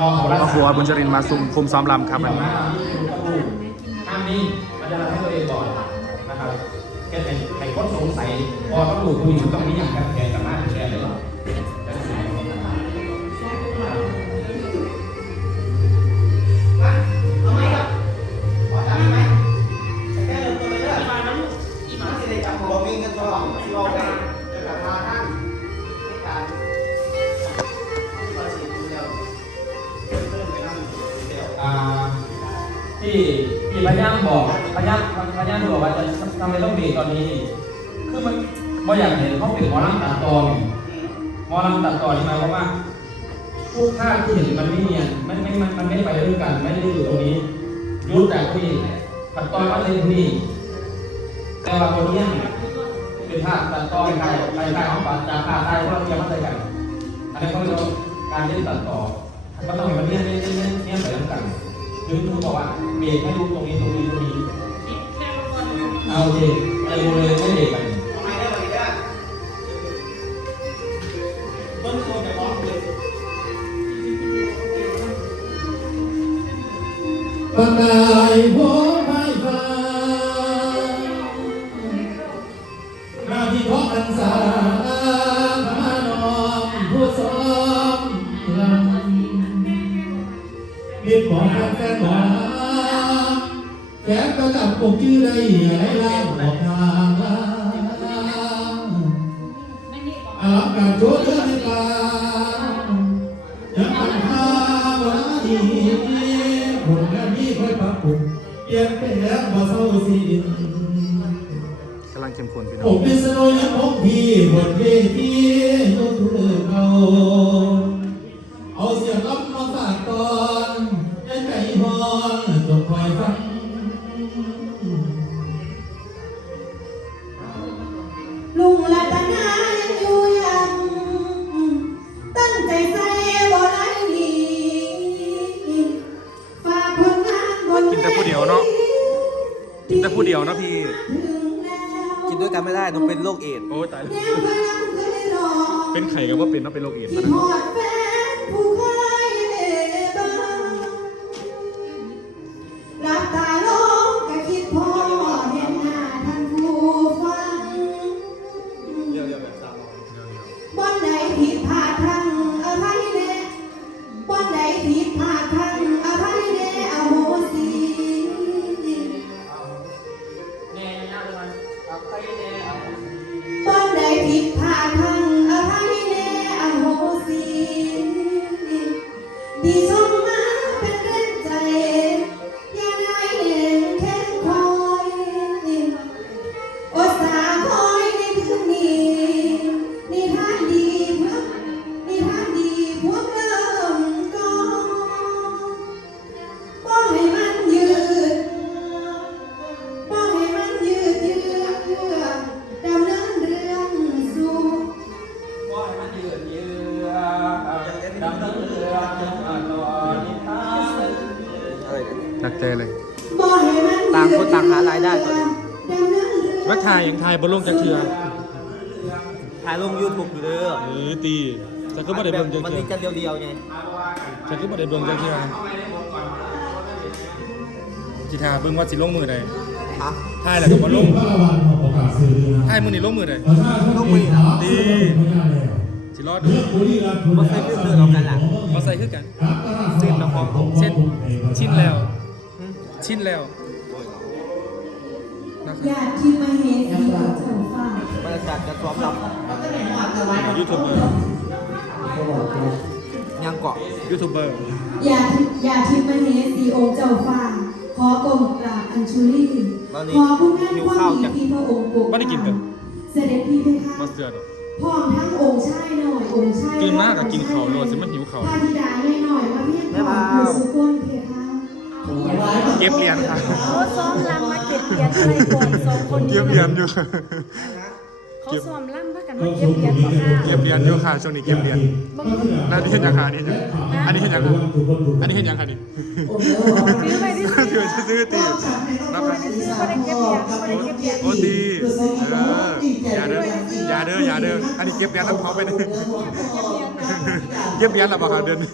ก็ขอบครอบครัวบุญจรินมาซุ่มคุมซ้อมลำครับวันนี้ห้ามนี่มันจะทำให้ตัวเองก่อนนะครับแค่เป็นใครคนสงสัยพอต้องดูคุยอยู่ตรงนี้อย่างกับ ที่ที่พญามบอกพญามพญามบอกว่าจะทำไมต้องเบรกตอนนี้คือมันบ่อยากเห็นเขาเป็นหมอลำตัดตอนหมอลำตัดตอนนี่หมายความว่าทุกท่าที่เห็นมันไม่เนียนมันไม่มันมันไม่ไปด้วยกันไม่ได้อยู่ตรงนี้ยุดแต่ที่ตัดตอนว่าเล่นที่แต่ว่าตัวเนี้ยเป็นท่าตัดตอนใครใครใครของปัดจากท่าใต้เพราะเราเรียนมาใส่กันอันนี้เขาเรียกว่าการเล่นตัดต่อก็ต้องเห็นมันเนียนเนียนเนีย นเนียนไปด้วยกันถึงถึงบอกว่าเบรกให้ลูกตรงนี้ตรงนี้ตรงนี้เอาโอเคไปโมเลยไม่เบรกไปทำไมได้ไหมได้เบิ้งโซนจะร้องเลยปนไหัว นๆว่าแฟนก็จับผมชื่อได้อะไรล่ะบอกทางว่าอาบกับโจทย์ในป่ายังมันพาวันนี้ผลงานนี้ค่อยปรับปรุงเปลี่ยนแปลงบ่เศร้าสิ้นกำลังเข้มข้นพี่น้ผองมเป็นสโนยังคงที่บนเวทียกมือเขาเอาเสียงรับมาฝากก่อ ยวเนาะกินแต่ผู้เดียวเนาะพี่ กินด้วยกันไม่ได้ต้องเป็นโรคเอดส์โอ้ยตายแล้วแนวพลังเคยรอเป็นไข่ก็ว่าเป็นเนาะเป็นโรคเอดส์ที่นะ ว่าทายยังทายบนลงจะเถื่อถ่ายลงยูทูบอยู่เด้อเออตีจะก็ไม่ได้เบิ่งจะมันเถื่มีอกันเดียวๆไงจะก็ไม่ได้เบิ่งจะเถื่อกีทาเบิ่งว่าสิลงมือใดฮะทายแล้วก็บ่ลงพระวันของประกาศสื่อนะทายมือนี่ลงมือใดประชาชนเองครับดีไม่ได้แล้วสิรอดเรื่องบุรีรัมย์คุณมันใส่เครื่องเดินออกกันล่ะมาใส่คือกันครับเส้นนะครับเส้นชิ้นแล้ว ชิ้นแล้วนะครับ อยากคิดมาเห็นที่เจ้าฟ้าบรรยากาศจะซ้อมรับยูทูบเบอร์ยังเกาะยูทูบเบอร์อยากอยากคิดมาเห็นสีองค์เจ้าฟ้าขอกรมกราบอัญชุลีตอนนี้ขอผู้งานหิวควาข้าวมดีจังที่พระองค์ปกไม่ได้กินเด้อเสด็จพี่เพคะมาเสือดอกพร้อมทั้งองค์ชายหน่อยองค์ชายกินมากกับกินเขาโลดสิมันหิวเขาพาธิดาแม่หน่อยมาเพียงพร้อมอยู่สุกนเพคะ เก็บเหรียญค่ะเขาซ้อมลำมาเก็บเหรียญอะไรก่อนสองคนเก็บเหรียญอยู่เขาซ้อมลำมากันมาเก็บเหรียญก่อนค่ะเก็บเหรียญอยู่ค่ะช่วงนี้เก็บเหรียญบางคนแล้วอันนี้เห็นยังค่ะอันนี้เห็นยังอันนี้เห็นยังค่ะอันนี้เห็นยังค่ะนี่ซื้อไปที่ซื้อเดี๋ยวจะซื้อตีรับไปซื้อมาได้เก็บเหรียญมาได้เก็บเหรียญโอ้ดีเอออย่าเด้ออย่าเด้ออย่าเด้ออันนี้เก็บเหรียญแล้วเขาไปเลยเก็บเหรียญหรอเปล่าคะเดือนนี้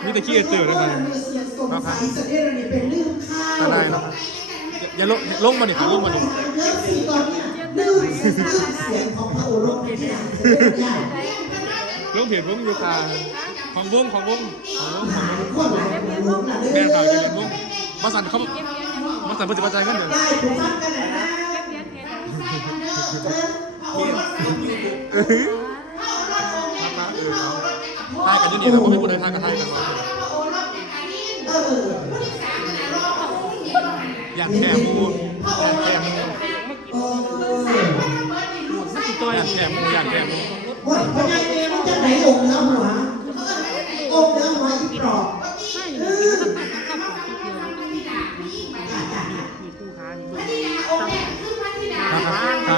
เมีแต่ขี้เตือนแล้วกันนะครับ เสด็จนี่เป็นลืมข้าวได้เนาะอย่าลงลงมาดิลงมาดิเรื่องสีตอนเนี้ยลืมลืมเสียงของพระโอรสเนี่ยเสด็จเนี่ยลงเพจวงยูคาของวงของวงของวงของวงคนหนรู้นะเด้แม่ข่าวอจะเป็นวงมาสั่นเขามาสั่นเพื่อจะกระจายกันเดี๋ยวได้ผู้ฟังกันนะทายกันอยู่นี่แล้วก็ไม่ควรทายกันทายกันากแขมูอยากแขมูเอออยากแข่มูอยากแข่มูว่าพญาเมมันจะไหนองค์เนื้อหัวองค์เนื้อหัวอีปลอกเออนะครับค่ะค่ะ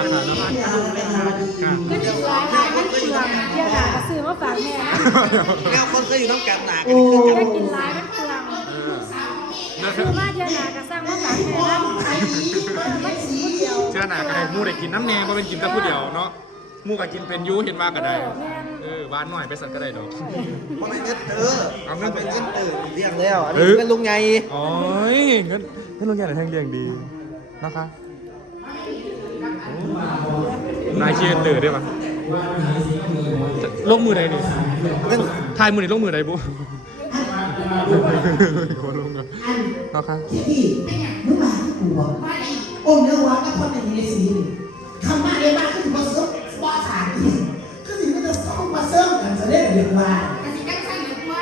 นะครับค่ะก็ดีหลายหลายมันเปลืองเที่ยวหนาก็ซื้อมาฝากแม่นะแนวคนเคยอยู่น้ำกันหนากันโอ้แค่กินหลายมันเปลือง ซื้อมาเที่ยวหนาก็สร้างมาฝากแม่นะไม่สีเดียวเชื่อหนาก็ได้มูได้กินน้ำแนงเพราะเป็นกินแต่ผู้เดียวเนาะมูก็กินเป็นยูเห็นมาก็ได้เออบ้านหน่อยไปสั่นก็ได้ดอกเพราะมันเงินเตอร์เอาเงินเป็นเงินเตอร์เรียงแล้ว อันเอนี้อเป็นลุงไงโอ้ยเงินเงินลงใหญ่หรือแทงเรียงดีนะคะนายเชียร์ตื่นได้ปะลงมือใดนี่เงินทายมือนี่ลงมือใดบุโคลงอะอันนะคะที่พี่มึงมาที่กูบอกองค์เนื้อหัวกับคนในเฮสีคำว่าเรียกว่าคือมาเสริมว่าสารคือสิ่งที่จะส่งมาเสริมกันจะได้เรียกว่า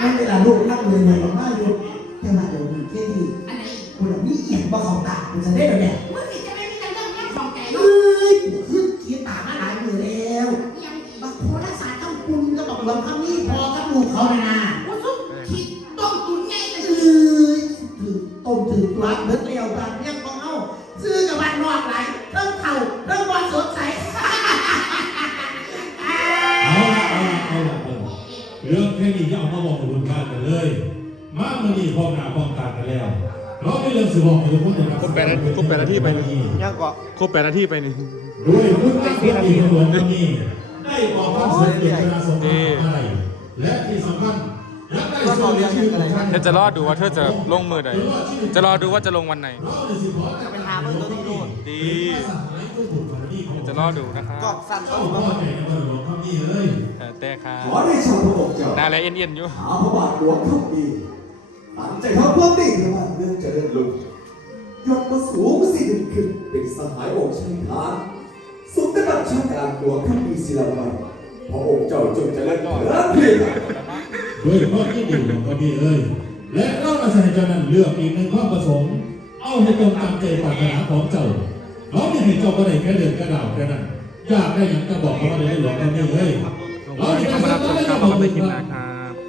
มันเวลาลูกนั่งเลยเนี่ยมาอยู่แต่มาเดี๋ยวนี้ที่ที่กูแบบนี้เอียงบ่เขาตากูจะได้แบบเนี้ยเอ้ยกูขึ้นคิดตามาหลายมือแล้วบักโพรักษาต้องคุณก็บอกลองคำนี้พอกับลูกเขาเลยนะ ต้มถือตัวเบิดเลี้ยวบางเนี่ยของเอาซื้อกับบ้านนอกไหลเริ่มเข่าเริ่มบอลสดใสเอาละเอาละเอาละเอาละเรื่องแค่นี้จะเอามาบอกกับคุณการกันเลย มาเมื่อนี้พร้อมหน้าพร้อมตากันแล้วเราไม่เรื่องสิบอกกับทุกคนนะครับครบแปดนาทีครบแปดนาทีไปนี่ยังเกาะครบแปดนาทีไปนี่ด้วยพุทธคุณที่หลวงวันนี้ได้บอกความสำเร็จเวลาสงครามอะไรและที่สำคัญ ยังได้ส่วนเรื่องชื่อของท่านเธอจะรอดูว่าเธอจะลงมือใดจะรอดูว่าจะลงวันไหนเราได้สิขอแต่เป็นหาเพิ่งตัวนี้โลดดีสหายผู้ถูกกรณีของจะรอดูนะครักรอบบสั่นเจ้าเข้าพ่อมาแห่งเมืองหลวงคำนี้เลยเออแต่ค่ะขอได้ชมพระองค์เจ้านาแลเอ็นเอ็นอยู่ หาพระบาทหลวงทุกปีตั้งใจทำเพื่อดิ่งพระบาทเมืองเจริญลุกยกมาสูงสิ่งขึ้นเป็นสหายองค์ชัยทานสุดได้รับชาการหลวงข้ามีศิลปัยพระองค์เจ้าจงเจริญเถิด เพียงด้วยข้อที่ดีหลวงคำนี้เลยและเล่าอาศัยเจ้านั้นเลือกอีกหนึ่งข้อประสงค์ เอาให้ตรงตามใจปรารถนาของเจ้าเราไม่ให้เจ้าก็ได้แค่เดือนกระดาวแค่นั้นอยากได้อย่างก็บอกเขาว่าได้หลวงคำนี้เลยลงมือที่เราจะรับชมครับเราก็ไม่คิดนะครับ